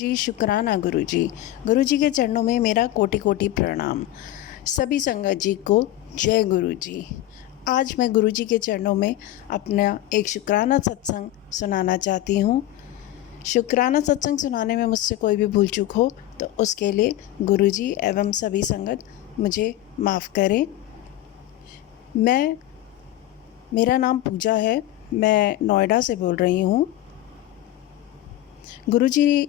जी शुक्राना गुरुजी। गुरुजी के चरणों में मेरा कोटि कोटि प्रणाम। सभी संगत जी को जय गुरुजी। आज मैं गुरुजी के चरणों में अपना एक शुक्राना सत्संग सुनाना चाहती हूँ। शुक्राना सत्संग सुनाने में मुझसे कोई भी भूल चूक हो तो उसके लिए गुरुजी एवं सभी संगत मुझे माफ़ करें। मेरा नाम पूजा है, मैं नोएडा से बोल रही हूँ। गुरुजी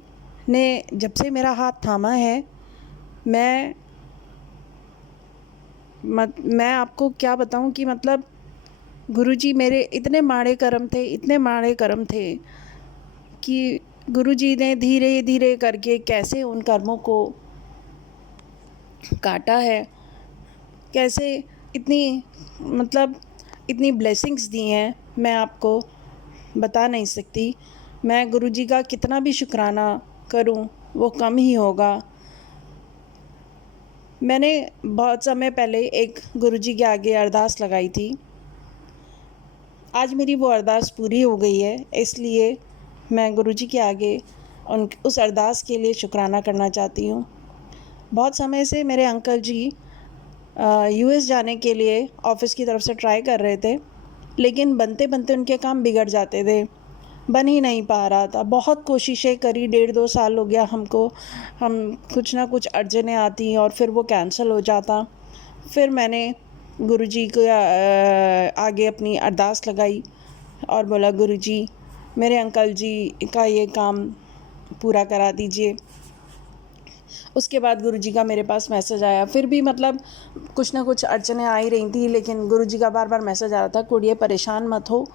ने जब से मेरा हाथ थामा है, मैं आपको क्या बताऊं कि मतलब गुरुजी मेरे इतने माड़े कर्म थे कि गुरुजी ने धीरे धीरे करके कैसे उन कर्मों को काटा है, कैसे इतनी ब्लेसिंग्स दी हैं, मैं आपको बता नहीं सकती। मैं गुरुजी का कितना भी शुक्राना करूं वो कम ही होगा। मैंने बहुत समय पहले एक गुरुजी के आगे अरदास लगाई थी। आज मेरी वो अरदास पूरी हो गई है, इसलिए मैं गुरुजी के आगे उस अरदास के लिए शुक्राना करना चाहती हूँ। बहुत समय से मेरे अंकल जी यूएस जाने के लिए ऑफ़िस की तरफ से ट्राई कर रहे थे, लेकिन बनते बनते उनके काम बिगड़ जाते थे, बन ही नहीं पा रहा था। बहुत कोशिशें करी, 1.5-2 साल हो गया हमको, हम कुछ ना कुछ अर्जने आती और फिर वो कैंसिल हो जाता। फिर मैंने गुरुजी को आगे अपनी अरदास लगाई और बोला, गुरुजी मेरे अंकल जी का ये काम पूरा करा दीजिए। उसके बाद गुरुजी का मेरे पास मैसेज आया। फिर भी मतलब कुछ ना कुछ अड़चनें आ ही रही थी, लेकिन गुरुजी का बार बार मैसेज आ रहा था, कुड़िए परेशान मत हो,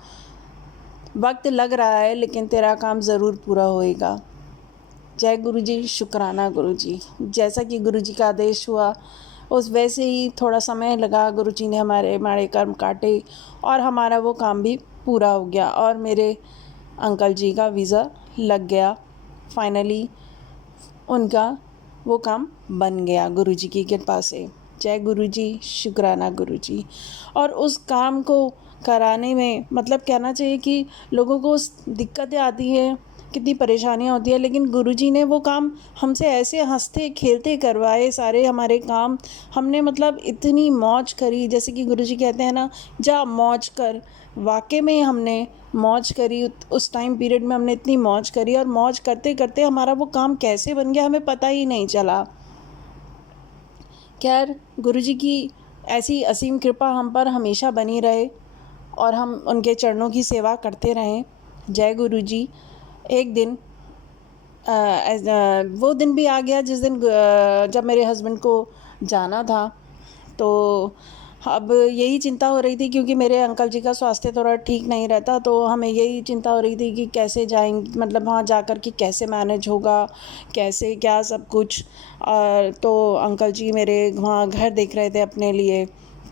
वक्त लग रहा है लेकिन तेरा काम ज़रूर पूरा होएगा। जय गुरुजी, शुक्राना गुरुजी। जैसा कि गुरुजी का आदेश हुआ उस वैसे ही थोड़ा समय लगा, गुरुजी ने हमारे माड़े कर्म काटे और हमारा वो काम भी पूरा हो गया और मेरे अंकल जी का वीज़ा लग गया। फाइनली उनका वो काम बन गया गुरुजी की कृपा से। जय गुरुजी, शुक्राना गुरुजी। और उस काम को कराने में मतलब कहना चाहिए कि लोगों को दिक्कतें आती हैं, कितनी परेशानियाँ होती हैं, लेकिन गुरुजी ने वो काम हमसे ऐसे हंसते खेलते करवाए सारे हमारे काम। हमने मतलब इतनी मौज करी, जैसे कि गुरुजी कहते हैं ना, जा मौज कर। वाकई में हमने मौज करी। उस टाइम पीरियड में हमने इतनी मौज करी और मौज करते करते हमारा वो काम कैसे बन गया हमें पता ही नहीं चला। खैर, गुरुजी की ऐसी असीम कृपा हम पर हमेशा बनी रहे और हम उनके चरणों की सेवा करते रहें। जय गुरुजी। एक दिन वो दिन भी आ गया जिस दिन जब मेरे हस्बैंड को जाना था, तो अब यही चिंता हो रही थी क्योंकि मेरे अंकल जी का स्वास्थ्य थोड़ा ठीक नहीं रहता, तो हमें यही चिंता हो रही थी कि कैसे जाएंगे, मतलब वहाँ जाकर के कैसे मैनेज होगा, कैसे क्या सब कुछ। तो अंकल जी मेरे वहाँ घर देख रहे थे अपने लिए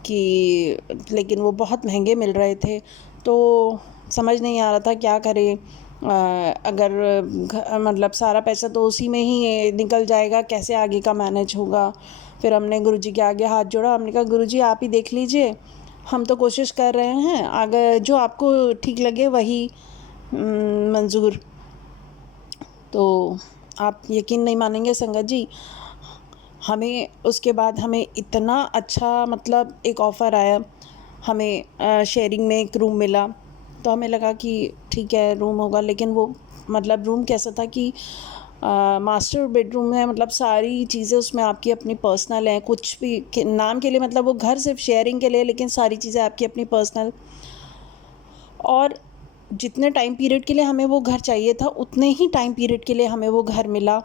कि, लेकिन वो बहुत महंगे मिल रहे थे, तो समझ नहीं आ रहा था क्या करें। अगर मतलब सारा पैसा तो उसी में ही निकल जाएगा, कैसे आगे का मैनेज होगा। फिर हमने गुरुजी के आगे हाथ जोड़ा, हमने कहा गुरुजी आप ही देख लीजिए, हम तो कोशिश कर रहे हैं, अगर जो आपको ठीक लगे वही मंजूर। तो आप यकीन नहीं मानेंगे संगत जी, हमें उसके बाद हमें इतना अच्छा मतलब एक ऑफ़र आया, हमें शेयरिंग में एक रूम मिला। तो हमें लगा कि ठीक है रूम होगा, लेकिन वो मतलब रूम कैसा था कि मास्टर बेडरूम है, मतलब सारी चीज़ें उसमें आपकी अपनी पर्सनल हैं, कुछ भी नाम के लिए, मतलब वो घर सिर्फ शेयरिंग के लिए, लेकिन सारी चीज़ें आपकी अपनी पर्सनल। और जितने टाइम पीरियड के लिए हमें वो घर चाहिए था उतने ही टाइम पीरियड के लिए हमें वो घर मिला।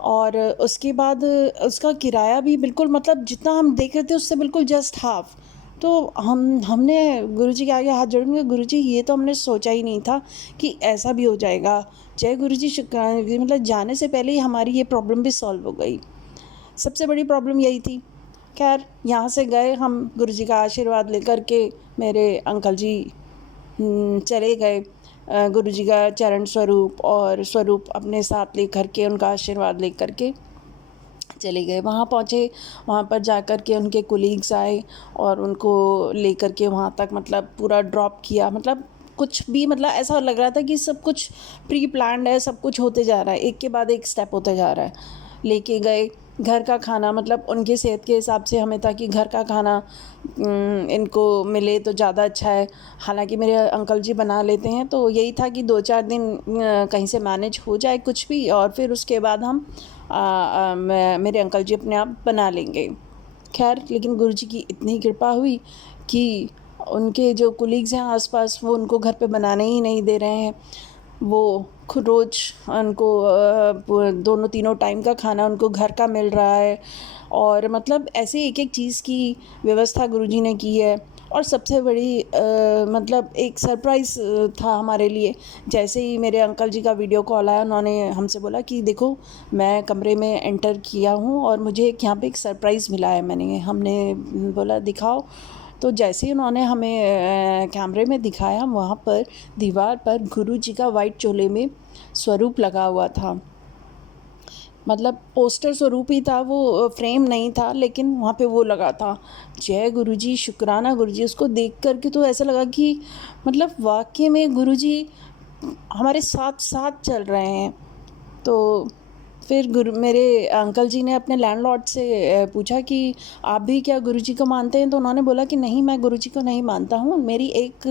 और उसके बाद उसका किराया भी बिल्कुल मतलब जितना हम देख रहे थे उससे बिल्कुल जस्ट हाफ़। तो हमने गुरुजी के आगे हाथ जोड़ेंगे, गुरुजी ये तो हमने सोचा ही नहीं था कि ऐसा भी हो जाएगा। जय गुरुजी, शुक्राना। मतलब जाने से पहले ही हमारी ये प्रॉब्लम भी सॉल्व हो गई। सबसे बड़ी प्रॉब्लम यही थी। खैर, यहाँ से गए हम गुरुजी का आशीर्वाद लेकर के, मेरे अंकल जी चले गए गुरुजी का चरण स्वरूप और स्वरूप अपने साथ लेकर के, उनका आशीर्वाद लेकर के चले गए। वहाँ पहुँचे, वहाँ पर जाकर के उनके कोलीग्स आए और उनको लेकर के वहाँ तक मतलब पूरा ड्रॉप किया। मतलब कुछ भी मतलब ऐसा लग रहा था कि सब कुछ प्री प्लान्ड है, सब कुछ होते जा रहा है, एक के बाद एक स्टेप होते जा रहा है। लेके गए घर का खाना, मतलब उनकी सेहत के हिसाब से हमें था कि घर का खाना इनको मिले तो ज़्यादा अच्छा है। हालांकि मेरे अंकल जी बना लेते हैं, तो यही था कि 2-4 दिन कहीं से मैनेज हो जाए कुछ भी, और फिर उसके बाद हम मेरे अंकल जी अपने आप बना लेंगे। खैर, लेकिन गुरुजी की इतनी कृपा हुई कि उनके जो कुलीग्स हैं आसपास, वो उनको घर पे बनाने ही नहीं दे रहे हैं। वो खुद रोज़ उनको दोनों तीनों टाइम का खाना उनको घर का मिल रहा है, और मतलब ऐसे एक एक चीज़ की व्यवस्था गुरुजी ने की है। और सबसे बड़ी मतलब एक सरप्राइज़ था हमारे लिए। जैसे ही मेरे अंकल जी का वीडियो कॉल आया, उन्होंने हमसे बोला कि देखो, मैं कमरे में एंटर किया हूँ और मुझे एक यहाँ पे एक सरप्राइज़ मिला है। हमने बोला दिखाओ। तो जैसे ही उन्होंने हमें कैमरे में दिखाया, वहाँ पर दीवार पर गुरुजी का वाइट चोले में स्वरूप लगा हुआ था। मतलब पोस्टर स्वरूप ही था वो, फ्रेम नहीं था, लेकिन वहाँ पे वो लगा था, जय गुरुजी, शुक्राना गुरुजी। उसको देख कर के तो ऐसा लगा कि मतलब वाकई में गुरुजी हमारे साथ साथ चल रहे हैं। तो फिर मेरे अंकल जी ने अपने लैंडलॉर्ड से पूछा कि आप भी क्या गुरुजी को मानते हैं? तो उन्होंने बोला कि नहीं, मैं गुरुजी को नहीं मानता हूँ। मेरी एक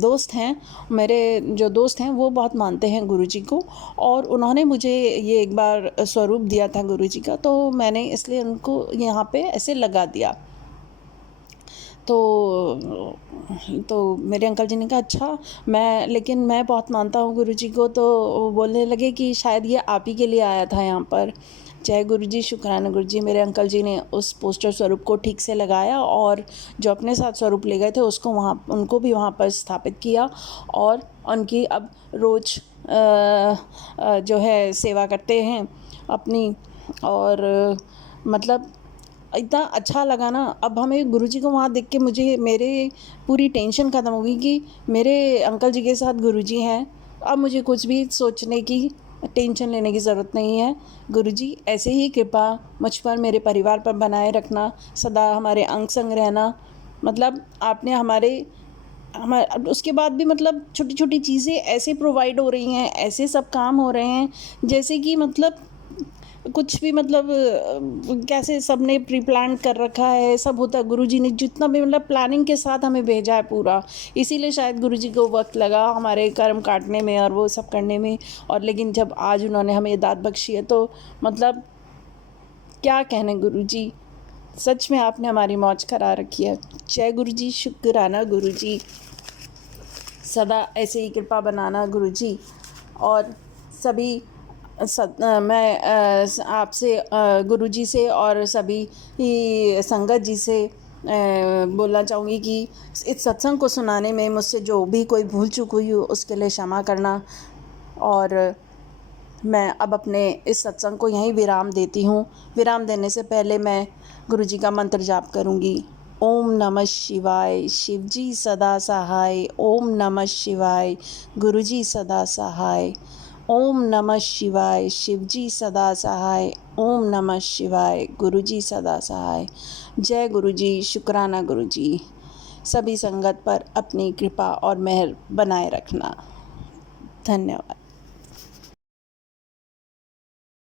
दोस्त हैं, मेरे जो दोस्त हैं वो बहुत मानते हैं गुरुजी को, और उन्होंने मुझे ये एक बार स्वरूप दिया था गुरुजी का, तो मैंने इसलिए उनको यहाँ पे ऐसे लगा दिया। तो मेरे अंकल जी ने कहा अच्छा, लेकिन मैं बहुत मानता हूँ गुरुजी को। तो वो बोलने लगे कि शायद ये आप ही के लिए आया था यहाँ पर। जय गुरुजी, शुक्राना गुरुजी। मेरे अंकल जी ने उस पोस्टर स्वरूप को ठीक से लगाया, और जो अपने साथ स्वरूप ले गए थे उसको उनको भी वहाँ पर स्थापित किया, और उनकी अब रोज़ जो है सेवा करते हैं अपनी। और मतलब इतना अच्छा लगा ना, अब हमें गुरुजी को वहाँ देख के मुझे मेरे पूरी टेंशन ख़त्म हो गई कि मेरे अंकल जी के साथ गुरुजी हैं। अब मुझे कुछ भी सोचने की, टेंशन लेने की ज़रूरत नहीं है। गुरुजी ऐसे ही कृपा मुझ पर, मेरे परिवार पर बनाए रखना, सदा हमारे अंग संग रहना। मतलब आपने उसके बाद भी मतलब छोटी छोटी चीज़ें ऐसे प्रोवाइड हो रही हैं, ऐसे सब काम हो रहे हैं, जैसे कि मतलब कुछ भी मतलब कैसे सबने प्री प्लान कर रखा है, सब होता है। गुरुजी ने जितना भी मतलब प्लानिंग के साथ हमें भेजा है पूरा, इसीलिए शायद गुरुजी को वक्त लगा हमारे कर्म काटने में और वो सब करने में। और लेकिन जब आज उन्होंने हमें दात बख्शी है, तो मतलब क्या कहने गुरुजी, सच में आपने हमारी मौज करा रखी है। जय गुरुजी, शुक्राना गुरुजी, सदा ऐसे ही कृपा बनाना गुरुजी। और सभी मैं आपसे, गुरुजी से और सभी ही संगत जी से बोलना चाहूँगी कि इस सत्संग को सुनाने में मुझसे जो भी कोई भूल चूक हुई हो उसके लिए क्षमा करना। और मैं अब अपने इस सत्संग को यहीं विराम देती हूँ। विराम देने से पहले मैं गुरुजी का मंत्र जाप करूँगी। ओम नमः शिवाय, शिवजी सदा सहाय। ओम नमः शिवाय, गुरुजी सदा सहाय। ओम नमः शिवाय, शिवजी सदा सहाय। ओम नमः शिवाय, गुरुजी सदा सहाय। जय गुरुजी, शुक्राना गुरुजी। सभी संगत पर अपनी कृपा और मेहर बनाए रखना। धन्यवाद।